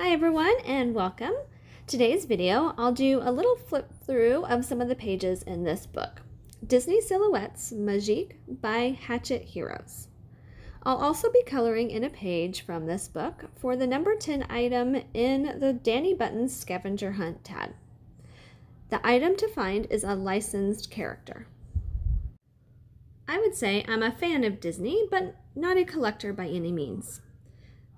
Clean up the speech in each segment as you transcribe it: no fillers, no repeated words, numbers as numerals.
Hi everyone and welcome. Today's video, I'll do a little flip through of some of the pages in this book, Disney Silhouettes Magique by Hatchet Heroes. I'll also be coloring in a page from this book for the number 10 item in the Dani Buttons scavenger hunt tab. The item to find is a licensed character. I would say I'm a fan of Disney, but not a collector by any means.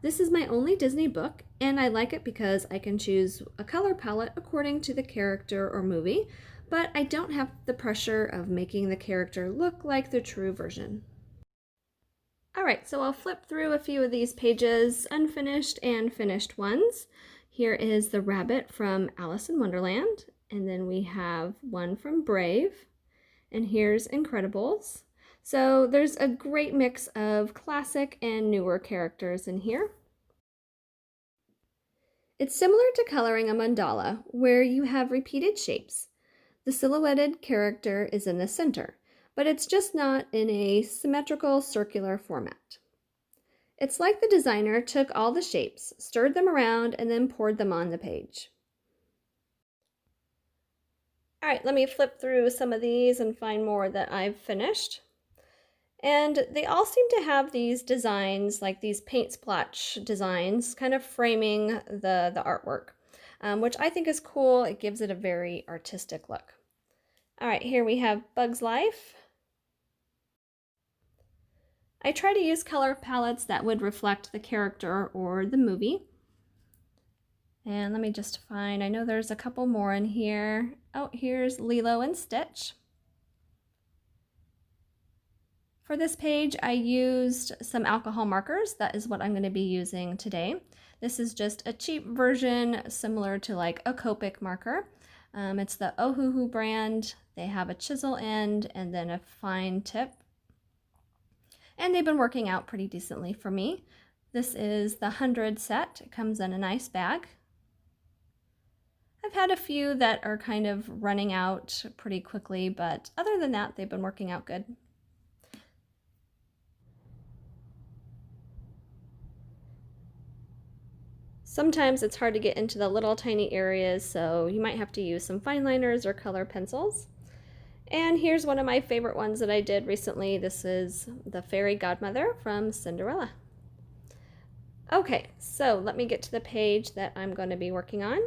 This is my only Disney book, and I like it because I can choose a color palette according to the character or movie, but I don't have the pressure of making the character look like the true version. Alright, so I'll flip through a few of these pages, unfinished and finished ones. Here is the rabbit from Alice in Wonderland, and then we have one from Brave, and here's Incredibles. So there's a great mix of classic and newer characters in here. It's similar to coloring a mandala, where you have repeated shapes. The silhouetted character is in the center, but it's just not in a symmetrical circular format. It's like the designer took all the shapes, stirred them around, and then poured them on the page. All right, let me flip through some of these and find more that I've finished. And they all seem to have these designs, like these paint splotch designs, kind of framing the artwork, which I think is cool. It gives it a very artistic look. All right, here we have Bug's Life. I try to use color palettes that would reflect the character or the movie. And let me just find, I know there's a couple more in here. Oh, here's Lilo and Stitch. For this page, I used some alcohol markers. That is what I'm going to be using today. This is just a cheap version similar to like a Copic marker. It's the Ohuhu brand. They have a chisel end and then a fine tip. And they've been working out pretty decently for me. This is the 100 set. It comes in a nice bag. I've had a few that are kind of running out pretty quickly, but other than that, they've been working out good. Sometimes it's hard to get into the little tiny areas, so you might have to use some fine liners or color pencils. And here's one of my favorite ones that I did recently. This is the Fairy Godmother from Cinderella. Okay, so let me get to the page that I'm going to be working on.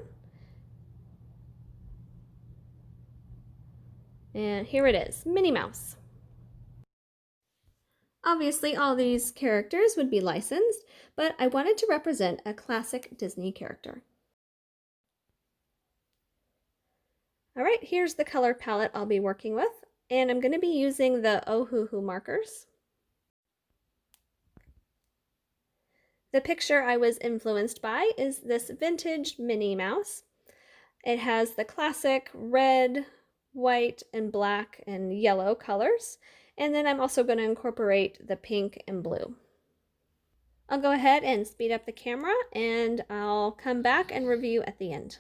And here it is, Minnie Mouse. Obviously, all these characters would be licensed, but I wanted to represent a classic Disney character. All right, here's the color palette I'll be working with, and I'm going to be using the Ohuhu markers. The picture I was influenced by is this vintage Minnie Mouse. It has the classic red, white, and black and yellow colors. And then I'm also going to incorporate the pink and blue. I'll go ahead and speed up the camera and I'll come back and review at the end.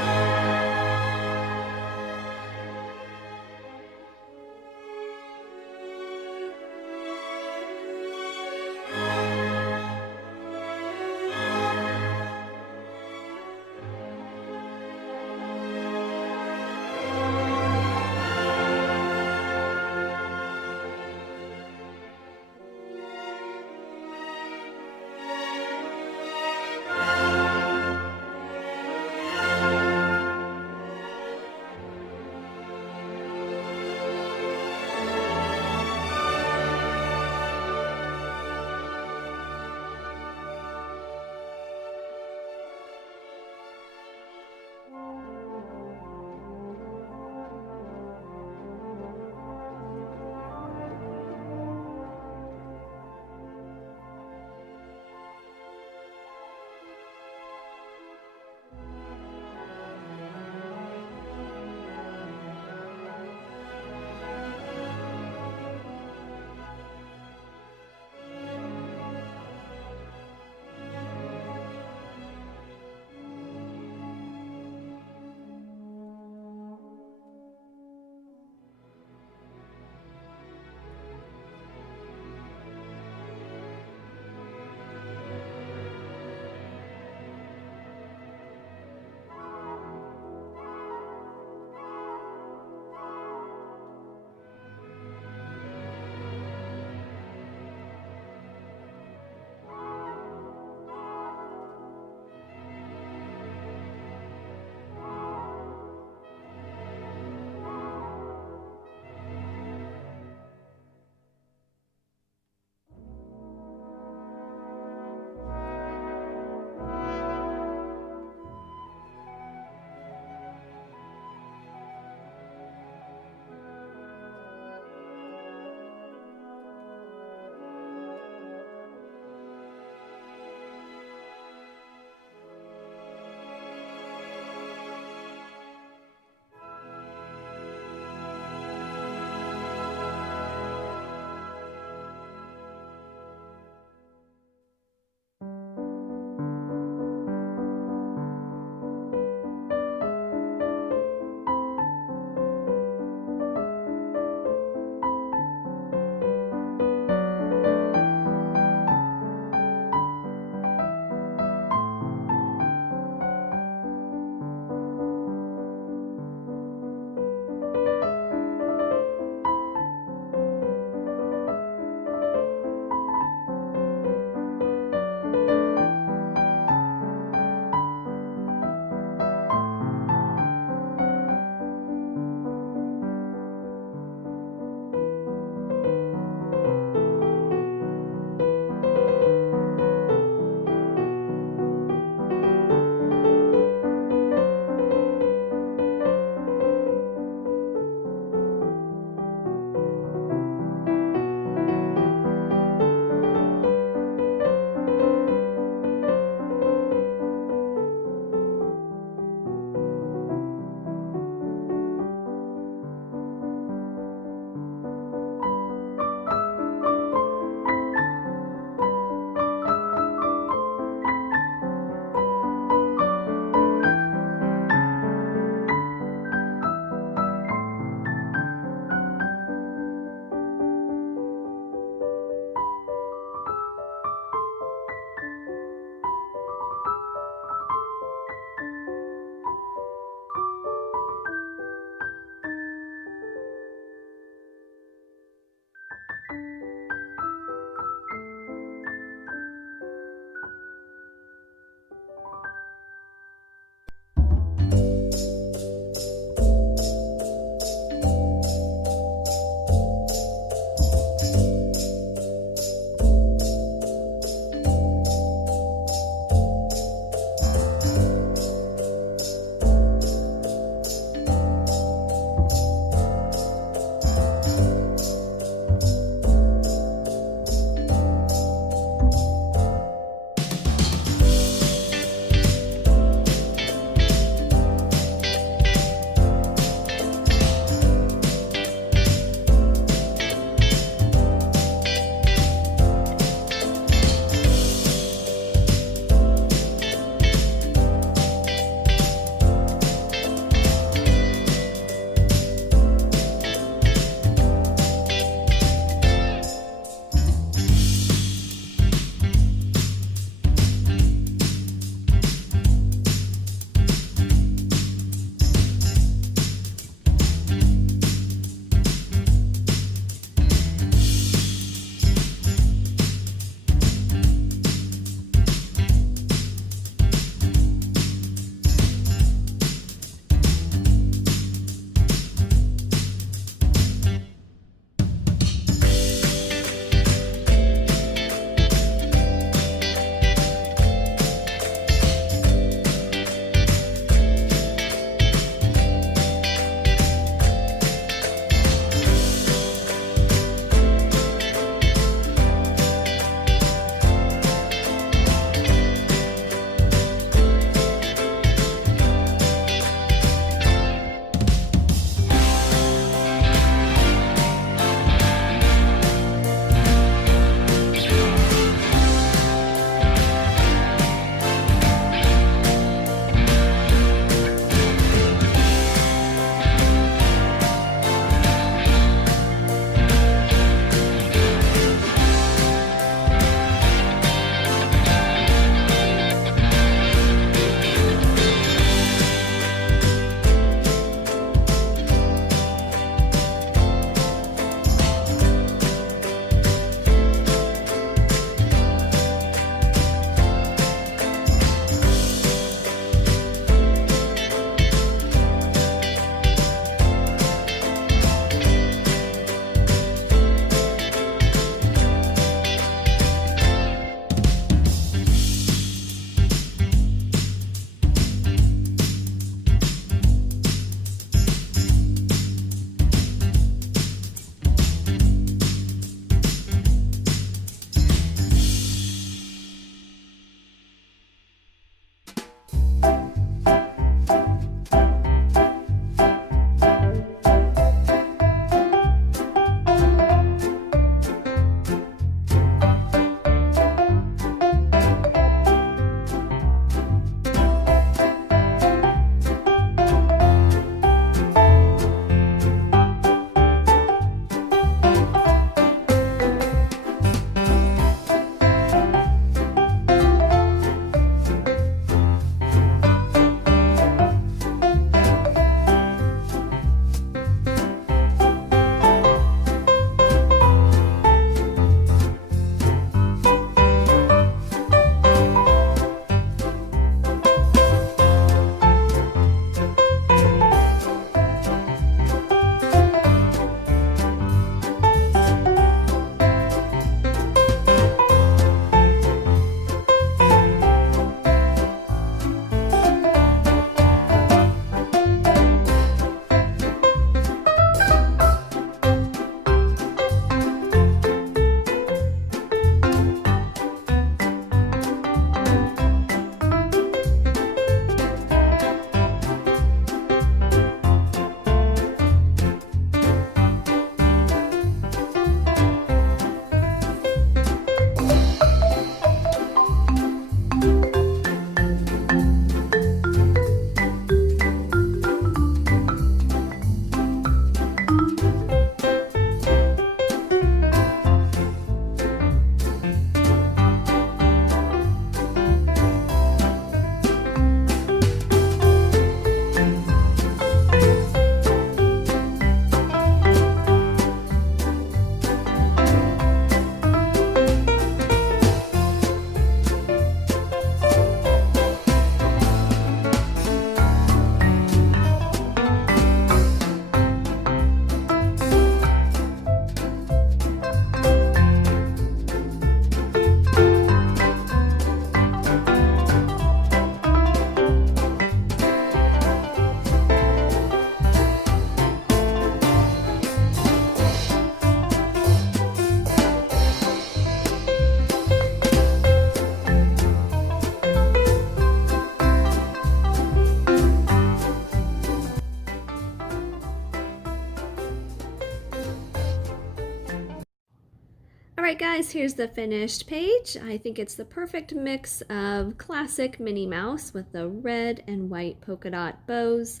Alright guys, here's the finished page. I think it's the perfect mix of classic Minnie Mouse with the red and white polka dot bows,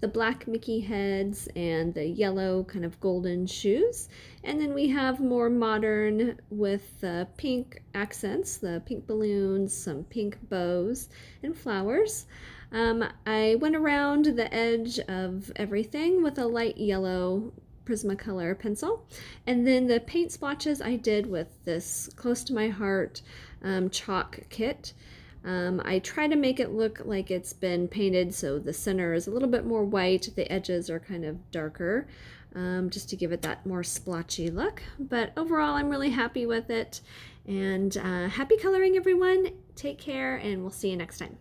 the black Mickey heads, and the yellow kind of golden shoes. And then we have more modern with the pink accents, the pink balloons, some pink bows, and flowers. I went around the edge of everything with a light yellow Prismacolor pencil, and then the paint splotches I did with this Close to My Heart chalk kit. I try to make it look like it's been painted so the center is a little bit more white, the edges are kind of darker, just to give it that more splotchy look. But overall I'm really happy with it, and happy coloring everyone. Take care, and we'll see you next time.